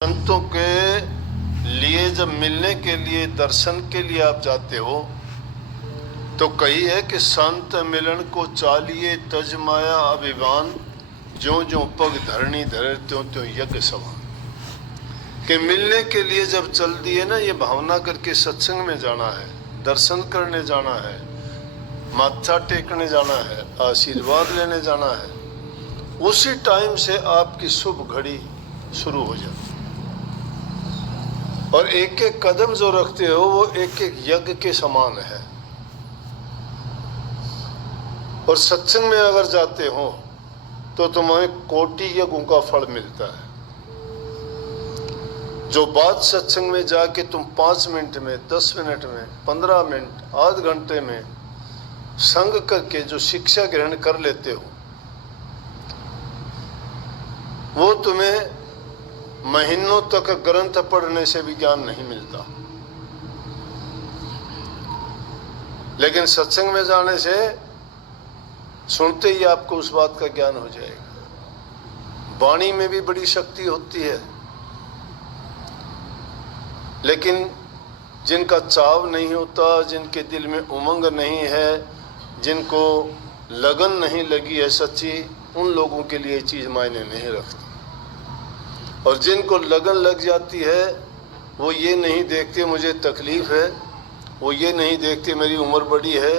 संतों के लिए जब मिलने के लिए दर्शन के लिए आप जाते हो तो कही है कि संत मिलन को चालिए तज माया अभिमान, ज्यों ज्यों पग धरणी धरे त्यों त्यों यज्ञ समान। कि मिलने के लिए जब चल दिए ना, ये भावना करके सत्संग में जाना है, दर्शन करने जाना है, माथा टेकने जाना है, आशीर्वाद लेने जाना है, उसी टाइम से आपकी शुभ घड़ी शुरू हो जाती है। और एक एक कदम जो रखते हो वो एक एक यज्ञ के समान है। और सत्संग में अगर जाते हो तो तुम्हें कोटि यज्ञों का फल मिलता है। जो बात सत्संग में जाके तुम 5 मिनट में, 10 मिनट में, 15 मिनट, आध घंटे में संग करके जो शिक्षा ग्रहण कर लेते हो, वो तुम्हें महीनों तक ग्रंथ पढ़ने से भी ज्ञान नहीं मिलता। लेकिन सत्संग में जाने से सुनते ही आपको उस बात का ज्ञान हो जाएगा। वाणी में भी बड़ी शक्ति होती है, लेकिन जिनका चाव नहीं होता, जिनके दिल में उमंग नहीं है, जिनको लगन नहीं लगी है सच्ची, उन लोगों के लिए चीज़ मायने नहीं रखती। और जिनको लगन लग जाती है वो ये नहीं देखते मुझे तकलीफ़ है, वो ये नहीं देखते मेरी उम्र बड़ी है,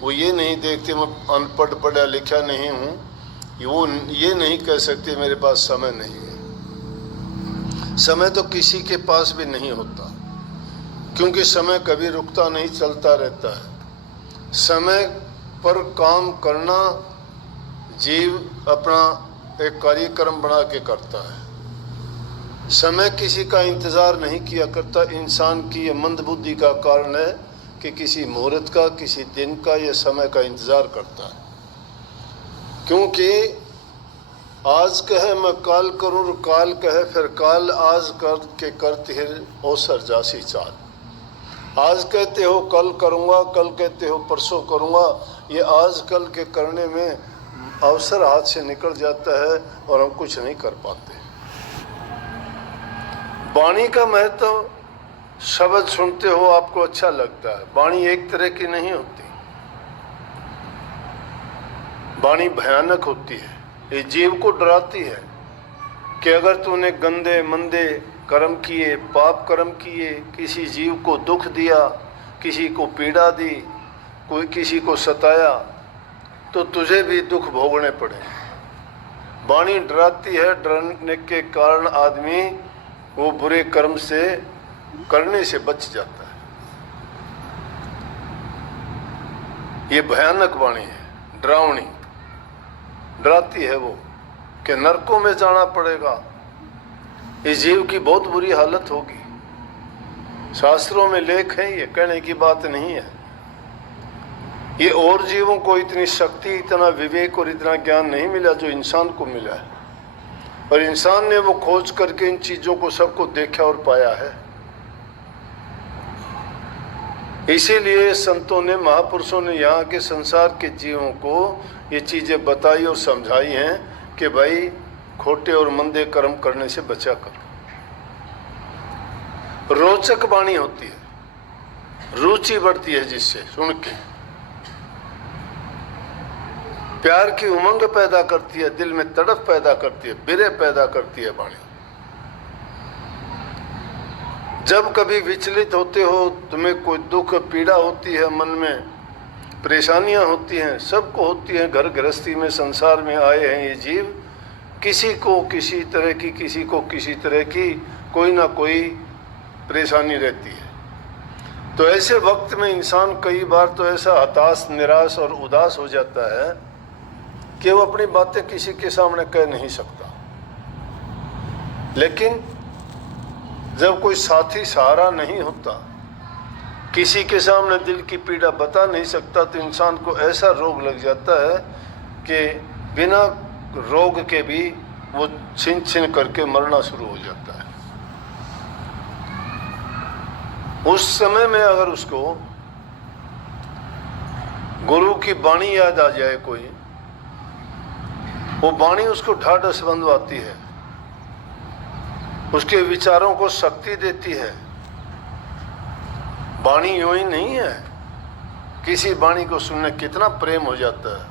वो ये नहीं देखते मैं अनपढ़ पढ़ा लिखा नहीं हूँ, वो ये नहीं कह सकते मेरे पास समय नहीं है। समय तो किसी के पास भी नहीं होता, क्योंकि समय कभी रुकता नहीं, चलता रहता है। समय पर काम करना जीव अपना एक कार्यक्रम बना के करता है। समय किसी का इंतज़ार नहीं किया करता। इंसान की ये मंदबुद्धि का कारण है कि किसी मुहूर्त का, किसी दिन का या समय का इंतज़ार करता है। क्योंकि आज कहे मैं काल करूँ, काल कहे फिर काल, आज कर के करते है अवसर जासी चाल। आज कहते हो कल करूँगा, कल कहते हो परसों करूँगा, ये आज कल के करने में अवसर हाथ से निकल जाता है और हम कुछ नहीं कर पाते। वाणी का महत्व, शब्द सुनते हो आपको अच्छा लगता है। वाणी एक तरह की नहीं होती, वाणी भयानक होती है। ये जीव को डराती है कि अगर तूने गंदे मंदे कर्म किए, पाप कर्म किए, किसी जीव को दुख दिया, किसी को पीड़ा दी, कोई किसी को सताया, तो तुझे भी दुख भोगने पड़े। वाणी डराती है। डरने के कारण आदमी वो बुरे कर्म से करने से बच जाता है। ये भयानक वाणी है, डरावनी, डराती है वो कि नरकों में जाना पड़ेगा, इस जीव की बहुत बुरी हालत होगी। शास्त्रों में लेख है, ये कहने की बात नहीं है। ये और जीवों को इतनी शक्ति, इतना विवेक और इतना ज्ञान नहीं मिला जो इंसान को मिला है। और इंसान ने वो खोज करके इन चीज़ों को सबको देखा और पाया है। इसीलिए संतों ने, महापुरुषों ने यहाँ के संसार के जीवों को ये चीज़ें बताई और समझाई हैं कि भाई खोटे और मंदे कर्म करने से बचा कर। रोचक वाणी होती है, रुचि बढ़ती है जिससे सुन के, प्यार की उमंग पैदा करती है, दिल में तड़प पैदा करती है, बिरह पैदा करती है वाणी। जब कभी विचलित होते हो, तुम्हें कोई दुख पीड़ा होती है, मन में परेशानियां होती हैं, सबको होती हैं। घर गृहस्थी में, संसार में आए हैं ये जीव, किसी को किसी तरह की, किसी को किसी तरह की कोई ना कोई परेशानी रहती है। तो ऐसे वक्त में इंसान कई बार तो ऐसा हताश, निराश और उदास हो जाता है कि वो अपनी बातें किसी के सामने कह नहीं सकता। लेकिन जब कोई साथी सहारा नहीं होता, किसी के सामने दिल की पीड़ा बता नहीं सकता, तो इंसान को ऐसा रोग लग जाता है कि बिना रोग के भी वो छिन छिन करके मरना शुरू हो जाता है। उस समय में अगर उसको गुरु की वाणी याद आ जाए कोई, वो वाणी उसको ढाढ़स बंधवाती है उसके विचारों को शक्ति देती है। वाणी यूं ही नहीं है, किसी वाणी को सुनने कितना प्रेम हो जाता है,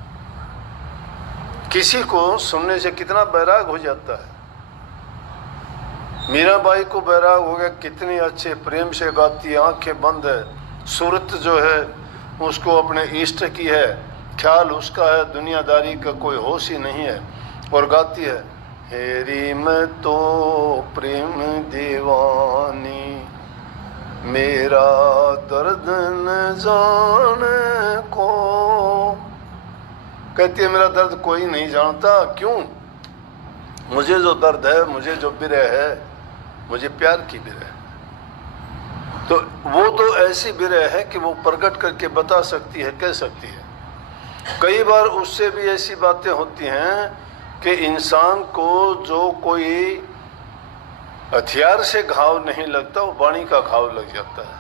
किसी को सुनने से कितना बैराग हो जाता है। मीराबाई को बैराग हो गया, कितनी अच्छे प्रेम से गाती है, आंखें बंद है, सूरत जो है उसको अपने इष्ट की है, ख्याल उसका है, दुनियादारी का कोई होश ही नहीं है, और गाती है, हेरी मैं तो प्रेम दीवानी, मेरा दर्द न जाने को। कहती है मेरा दर्द कोई नहीं जानता, क्यों? मुझे जो दर्द है, मुझे जो विरह है, मुझे प्यार की विरह है। तो वो तो ऐसी विरह है कि वो प्रकट करके बता सकती है, कह सकती है। कई बार उससे भी ऐसी बातें होती हैं कि इंसान को जो कोई हथियार से घाव नहीं लगता, वो वाणी का घाव लग जाता है।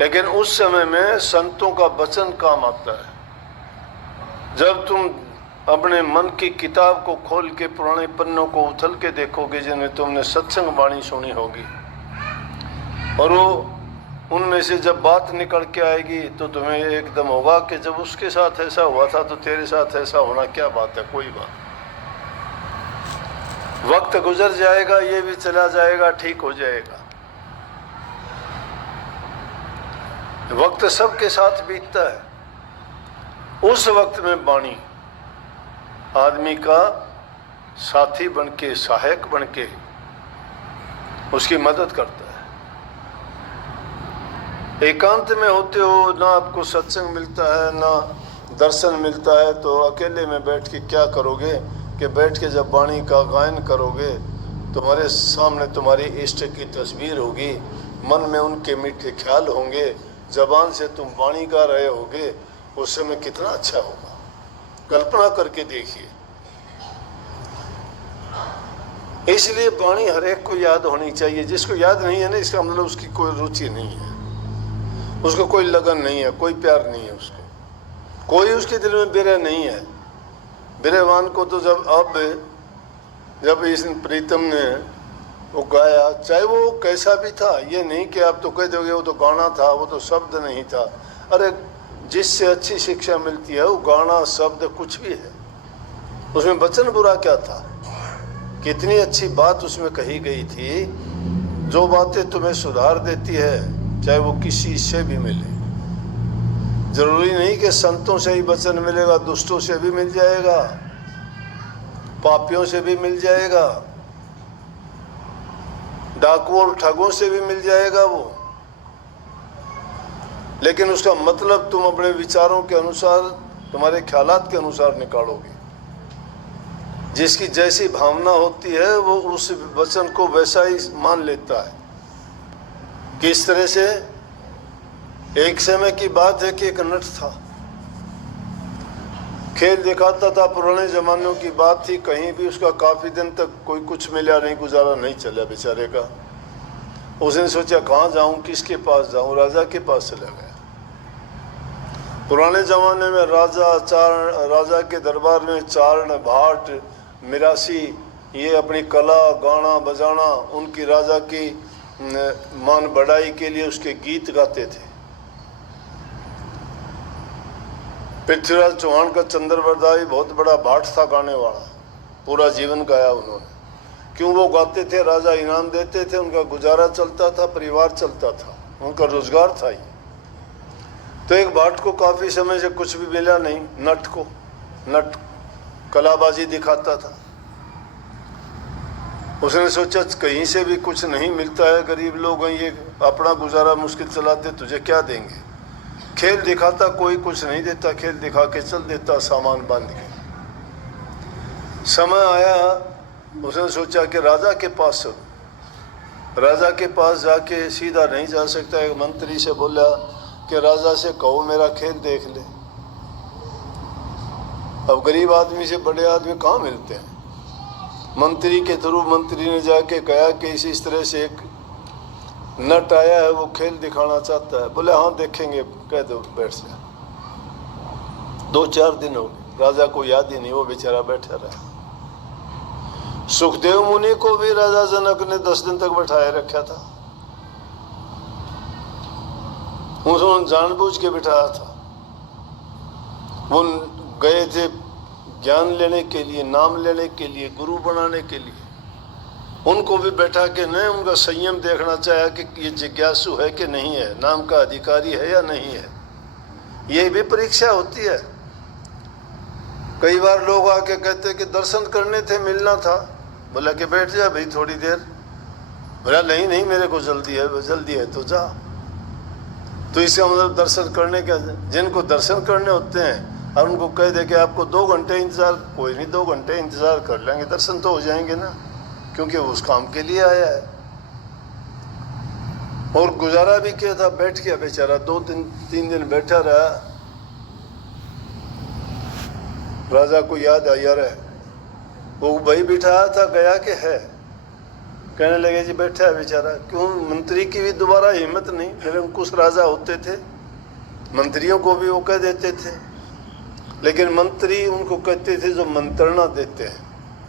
लेकिन उस समय में संतों का वचन काम आता है। जब तुम अपने मन की किताब को खोल के पुराने पन्नों को उथल के देखोगे जिनमें तुमने सत्संग वाणी सुनी होगी, और वो उनमें से जब बात निकल के आएगी तो तुम्हें एकदम होगा कि जब उसके साथ ऐसा हुआ था तो तेरे साथ ऐसा होना क्या बात है, कोई बात। वक्त गुजर जाएगा, ये भी चला जाएगा, ठीक हो जाएगा। वक्त सबके साथ बीतता है। उस वक्त में वाणी आदमी का साथी बनके, सहायक बनके उसकी मदद करता है। एकांत में होते हो, ना आपको सत्संग मिलता है, ना दर्शन मिलता है, तो अकेले में बैठ के क्या करोगे कि बैठ के जब वाणी का गायन करोगे, तुम्हारे सामने तुम्हारी इष्ट की तस्वीर होगी, मन में उनके मीठे ख्याल होंगे, जबान से तुम वाणी गा रहे होगे, उस समय कितना अच्छा होगा। कल्पना करके देखिए। इसलिए वाणी हर एक को याद होनी चाहिए। जिसको याद नहीं है ना, इसका मतलब उसकी कोई रुचि नहीं है, उसको कोई लगन नहीं है, कोई प्यार नहीं है, उसको कोई उसके दिल में विरह नहीं है। विरहवान को तो जब इस प्रीतम ने वो गाया, चाहे वो कैसा भी था, ये नहीं कि आप तो कह दोगे वो तो गाना था, वो तो शब्द नहीं था। अरे जिससे अच्छी शिक्षा मिलती है वो गाना शब्द कुछ भी है, उसमें वचन बुरा क्या था, कितनी अच्छी बात उसमें कही गई थी, जो बातें तुम्हें सुधार देती है, चाहे वो किसी से भी मिले। जरूरी नहीं कि संतों से ही वचन मिलेगा, दुष्टों से भी मिल जाएगा, पापियों से भी मिल जाएगा, डाकुओं और ठगों से भी मिल जाएगा वो। लेकिन उसका मतलब तुम अपने विचारों के अनुसार, तुम्हारे ख्यालात के अनुसार निकालोगे। जिसकी जैसी भावना होती है वो उस वचन को वैसा ही मान लेता है। किस तरह से? एक समय की बात है कि एक नट था, खेल दिखाता था, पुराने जमानों की बात थी, कहीं भी उसका काफ़ी दिन तक कोई कुछ मिला नहीं, गुजारा नहीं चला बेचारे का। उसने सोचा कहाँ जाऊँ, किसके पास जाऊँ, राजा के पास चला गया। पुराने ज़माने में राजा के दरबार में चारण, भाट, मिरासी, ये अपनी कला, गाना बजाना, उनकी राजा की मान बढ़ाई के लिए उसके गीत गाते थे। पृथ्वीराज चौहान का चंद्रवरदाई बहुत बड़ा भाट था गाने वाला, पूरा जीवन गाया उन्होंने। क्यों? वो गाते थे, राजा इनाम देते थे, उनका गुजारा चलता था, परिवार चलता था, उनका रोजगार था ये। तो एक भाट को काफ़ी समय से कुछ भी मिला नहीं, नट कलाबाजी दिखाता था। उसने सोचा कहीं से भी कुछ नहीं मिलता है, गरीब लोग हैं, ये अपना गुजारा मुश्किल चलाते, तुझे क्या देंगे। खेल दिखाता, कोई कुछ नहीं देता, खेल दिखा के चल देता सामान बांध के। समय आया, उसने सोचा कि राजा के पास चलो। राजा के पास जाके सीधा नहीं जा सकता, एक मंत्री से बोला कि राजा से कहो मेरा खेल देख ले। अब गरीब आदमी से बड़े आदमी कहाँ मिलते हैं। मंत्री के थ्रू मंत्री ने जाके कहा कि इस तरह से एक नट आया है, वो खेल दिखाना चाहता है। बोले हाँ देखेंगे, कह दो, बैठ जा। 2-4 दिन हो गए, राजा को याद ही नहीं, वो बेचारा बैठा रहा। सुखदेव मुनि को भी राजा जनक ने 10 दिन तक बैठाए रखा था, उन्होंने जानबूझ के बिठाया था। वो गए थे ज्ञान लेने के लिए, नाम लेने के लिए, गुरु बनाने के लिए। उनको भी बैठा के न उनका संयम देखना चाहा कि ये जिज्ञासु है कि नहीं है, नाम का अधिकारी है या नहीं है। ये भी परीक्षा होती है। कई बार लोग आके कहते कि दर्शन करने थे, मिलना था। बोला कि बैठ जा भाई थोड़ी देर। बोला नहीं नहीं मेरे को जल्दी है तो जा। तो इसका मतलब दर्शन करने का, जिनको दर्शन करने होते हैं और उनको कह दे कि आपको 2 घंटे इंतज़ार, कोई नहीं 2 घंटे इंतज़ार कर लेंगे, दर्शन तो हो जाएंगे ना, क्योंकि वो उस काम के लिए आया है। और गुजारा भी किया था, बैठ गया बेचारा, 2-3 दिन बैठा रहा। राजा को याद आई, यार वो भाई बिठाया था गया कि है। कहने लगे जी बैठा है बेचारा। क्यों? मंत्री की भी दोबारा हिम्मत नहीं। निरंकुश राजा होते थे, मंत्रियों को भी वो कह देते थे, लेकिन मंत्री उनको कहते थे जो मंत्रणा देते हैं।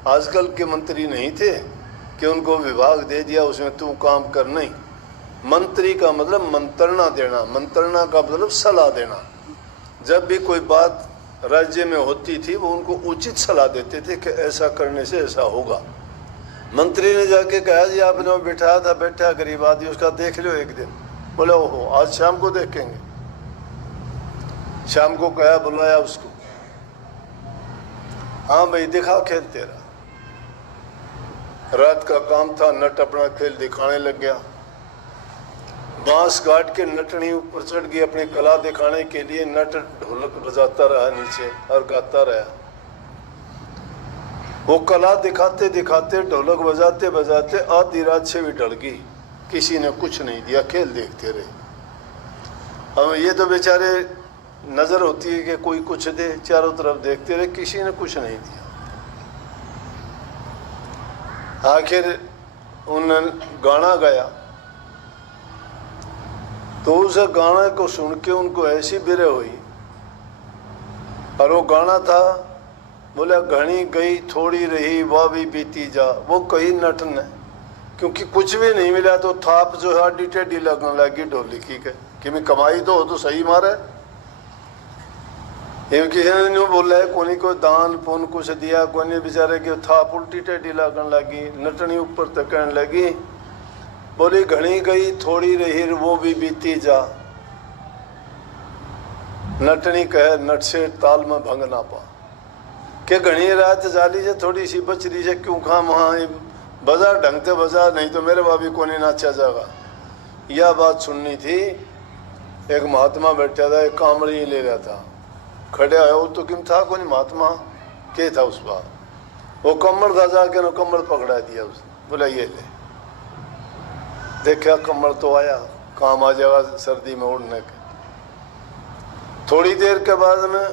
आजकल के मंत्री नहीं थे कि उनको विभाग दे दिया उसमें तू काम कर, नहीं। मंत्री का मतलब मंत्रणा देना, मंत्रणा का मतलब सलाह देना। जब भी कोई बात राज्य में होती थी वो उनको उचित सलाह देते थे कि ऐसा करने से ऐसा होगा। मंत्री ने जाके कहा जी आपने बिठाया था, बैठा गरीब आदमी, उसका देख लो एक दिन। बोले ओहो आज शाम को देखेंगे। शाम को कहा, बुलाया उसको। हाँ भाई दिखा खेल तेरा। रात का काम था, नट अपना खेल दिखाने लग गया। बांस काट के नटनी ऊपर चढ़ गई अपनी कला दिखाने के लिए। नट ढोलक बजाता रहा नीचे और गाता रहा। वो कला दिखाते दिखाते, ढोलक बजाते बजाते आधी रात से भी डर गई। किसी ने कुछ नहीं दिया, खेल देखते रहे। अब ये तो बेचारे नजर होती है कि कोई कुछ दे, चारों तरफ देखते रहे, किसी ने कुछ नहीं दिया। आखिर उन्होंने गाना गाया, तो उस गाने को सुन के उनको ऐसी बिरह हुई। और वो गाना था, बोला घनी गई थोड़ी रही वाह भी बीती जा। वो कही नट ने, क्योंकि कुछ भी नहीं मिला तो थाप जो है आडी टेढ़ी लगने लगी ढोलकी के कि मैं कमाई तो सही मारे। ये किसी ने नहीं बोला है, कोनी को दान पुन कुछ दिया, कोनी बेचारे की थाप उल्टी टेढ़ी लगने लगी। नटनी ऊपर तकने लगी, बोली घनी गई थोड़ी रही वो भी बीती जा। नटनी कहे नट से ताल में भंग ना पा के घनी रात जाली से थोड़ी सी बच रही से क्यों खा वहाँ बजा ढंग से बजा, नहीं तो मेरे भाभी को नहीं नाचा जाएगा। यह बात सुननी थी। एक महात्मा बैठा था, एक कामड़ी ले रहा था, खड़े आया वो तो किम था कोई महात्मा के था उस बार। वो कमर था, जाके ना कमर पकड़ा दिया उसने। बोला ये ले। देखा कमर तो आया, काम आ जाएगा सर्दी में उड़ने के। थोड़ी देर के बाद में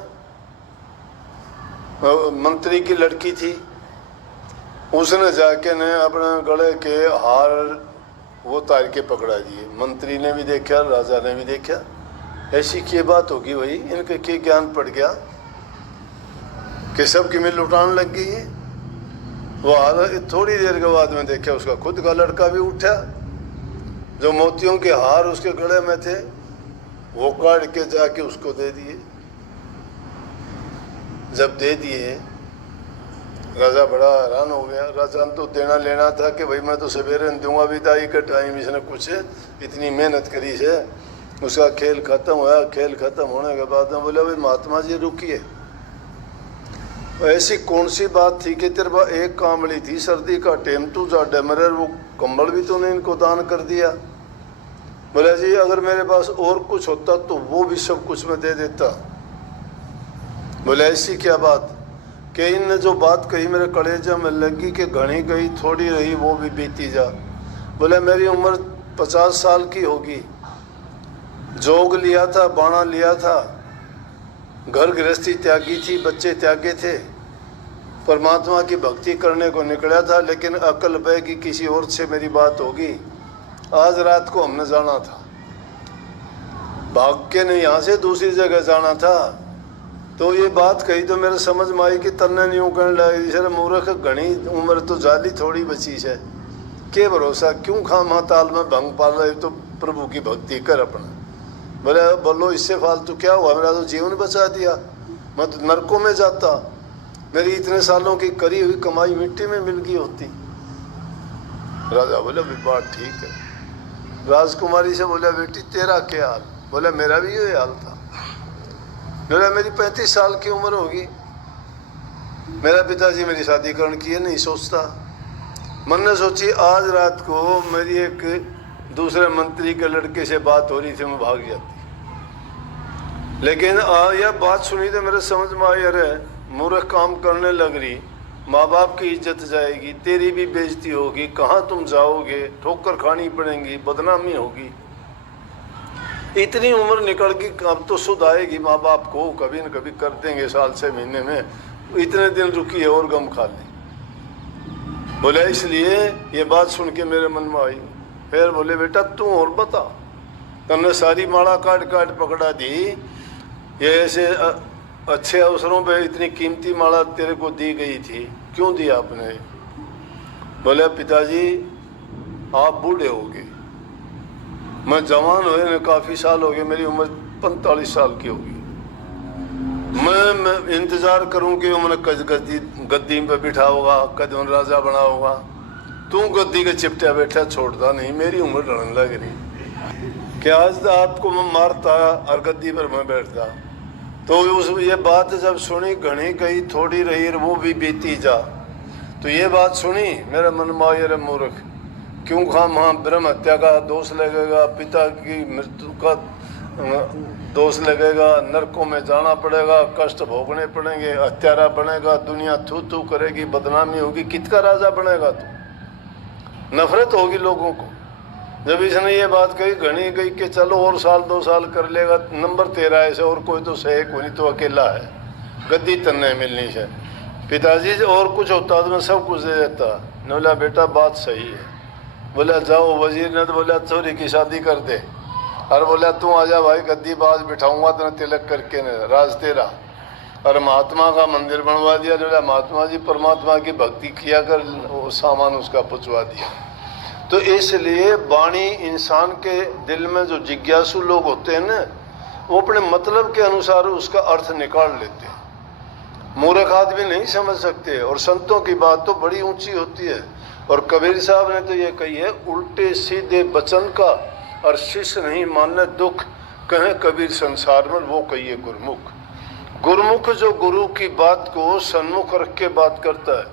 मंत्री की लड़की थी, उसने जाके ने अपने गले के हार वो तार के पकड़ा दिए। मंत्री ने भी देखा, राजा ने भी देखा। ऐसी क्या बात होगी भाई, इनके क्या ज्ञान पड़ गया कि सब की मिल लुटाने लग गई है। वो हार थोड़ी देर के बाद में देखा उसका खुद का लड़का भी उठा, जो मोतियों के हार उसके गले में थे वो काट के जाके उसको दे दिए। जब दे दिए राजा बड़ा हैरान हो गया। राजा ने तो देना लेना था कि भाई मैं तो सवेरे दूंगा विदाई का टाइम, इसने कुछ इतनी मेहनत करी है। उसका खेल खत्म हुआ। खेल खत्म होने के बाद में बोला भाई महात्मा जी रुकिए, ऐसी कौन सी बात थी कि तेरे पास एक कामड़ी थी, सर्दी का टेम तू जा डमर, वो कंबल भी तूने इनको दान कर दिया। बोला जी अगर मेरे पास और कुछ होता तो वो भी सब कुछ मैं दे देता। बोले ऐसी क्या बात कि इनने जो बात कही मेरे कलेजा में लगी कि घनी गई थोड़ी रही वो भी बीती जा। बोले मेरी उम्र 50 साल की होगी, जोग लिया था, बाणा लिया था, घर गृहस्थी त्यागी थी, बच्चे त्यागे थे, परमात्मा की भक्ति करने को निकला था, लेकिन अकल बह की किसी और से मेरी बात होगी। आज रात को हमने जाना था, भाग के नहीं यहाँ से दूसरी जगह जाना था, तो ये बात कही तो मेरे समझ में आई कि तन्ने नहीं कहने लगी, सर मूर्ख घनी उम्र तो जाली थोड़ी बची है, के भरोसा क्यों खामा ताल में भंग पाल रहे, तो प्रभु की भक्ति कर अपना। बोले बोलो इससे फालतू क्या हुआ, मेरा तो जीवन बचा दिया, मैं तो नरकों में जाता, मेरी इतने सालों की करी हुई कमाई मिट्टी में मिल गई होती। राजा बोले भी बात ठीक है। राजकुमारी से बोला बेटी तेरा क्या हाल, बोला मेरा भी यही हाल था। बोला मेरी 35 साल की उम्र होगी, मेरा पिताजी मेरी शादी करने की नहीं सोचता। मन ने सोची आज रात को मेरी एक दूसरे मंत्री के लड़के से बात हो रही थी, मैं भाग जाती। लेकिन यह बात सुनी तो मेरे समझ में आई, अरे मूर्ख काम करने लग रही, माँ बाप की इज्जत जाएगी, तेरी भी बेइज्जती होगी, कहाँ तुम जाओगे, ठोकर खानी पड़ेगी, बदनामी होगी। इतनी उम्र निकल गई, अब तो सुध आएगी माँ बाप को, कभी न कभी कर देंगे साल से महीने में, इतने दिन रुकी है और गम खा ले। बोले इसलिए ये बात सुन के मेरे मन में आई। फिर बोले बेटा तू और बता, तुमने सारी माला काट काट पकड़ा दी, ये ऐसे अच्छे अवसरों पे इतनी कीमती माला तेरे को दी गई थी, क्यों दी आपने? बोले पिताजी आप बूढ़े हो गए, मैं जवान हुए काफ़ी साल हो गए, मेरी उम्र 45 साल की होगी, मैं इंतज़ार करूं कि उन्हें गद्दी पे बिठा होगा, कद उन राजा बना होगा, तू गद्दी के चिपटा बैठा छोड़ता नहीं, मेरी उम्र ढलने लग रही कि आज आपको मैं मारता और गद्दी पर मैं बैठता। तो उस ये बात जब सुनी, घनी गई थोड़ी रही, वो भी बीती जा। तो ये बात सुनी मेरे मन में आया, रे मूर्ख क्यों खाम ब्रह्म हत्या का दोष लगेगा, पिता की मृत्यु का दोष लगेगा, नरकों में जाना पड़ेगा, कष्ट भोगने पड़ेंगे, हत्यारा बनेगा, दुनिया थू थू करेगी, बदनामी होगी, किसका राजा बनेगा तू? नफरत होगी लोगों को। जब इसने ये बात कही, घनी गई कि चलो और साल 2 साल कर लेगा, नंबर 13 ऐसे और कोई तो सही कोई नहीं, तो अकेला है, गद्दी तन्ने मिलनी है। पिताजी और कुछ होता तो मैं सब कुछ दे देता। ने बोला बेटा बात सही है। बोला जाओ, वजीर ने तो बोला चोरी की शादी कर दे, और बोला तू आजा भाई गद्दी बाज बिठाऊंगा तो तिलक करके न राज तेरा, और महात्मा का मंदिर बनवा दिया। बोला महात्मा जी परमात्मा की भक्ति किया कर, वो सामान उसका पुछवा दिया। तो इसलिए वाणी इंसान के दिल में जो जिज्ञासु लोग होते हैं ना, वो अपने मतलब के अनुसार उसका अर्थ निकाल लेते हैं, मूर्ख आदमी नहीं समझ सकते। और संतों की बात तो बड़ी ऊंची होती है। और कबीर साहब ने तो ये कही है, उल्टे सीधे वचन का और शिष्य नहीं मानने दुख, कहें कबीर संसार में वो कहिए गुरमुख। गुरमुख जो गुरु की बात को सन्मुख रख के बात करता है,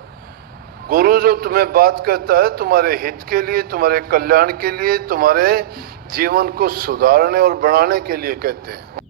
गुरु जो तुम्हें बात करता है तुम्हारे हित के लिए, तुम्हारे कल्याण के लिए, तुम्हारे जीवन को सुधारने और बढ़ाने के लिए कहते हैं।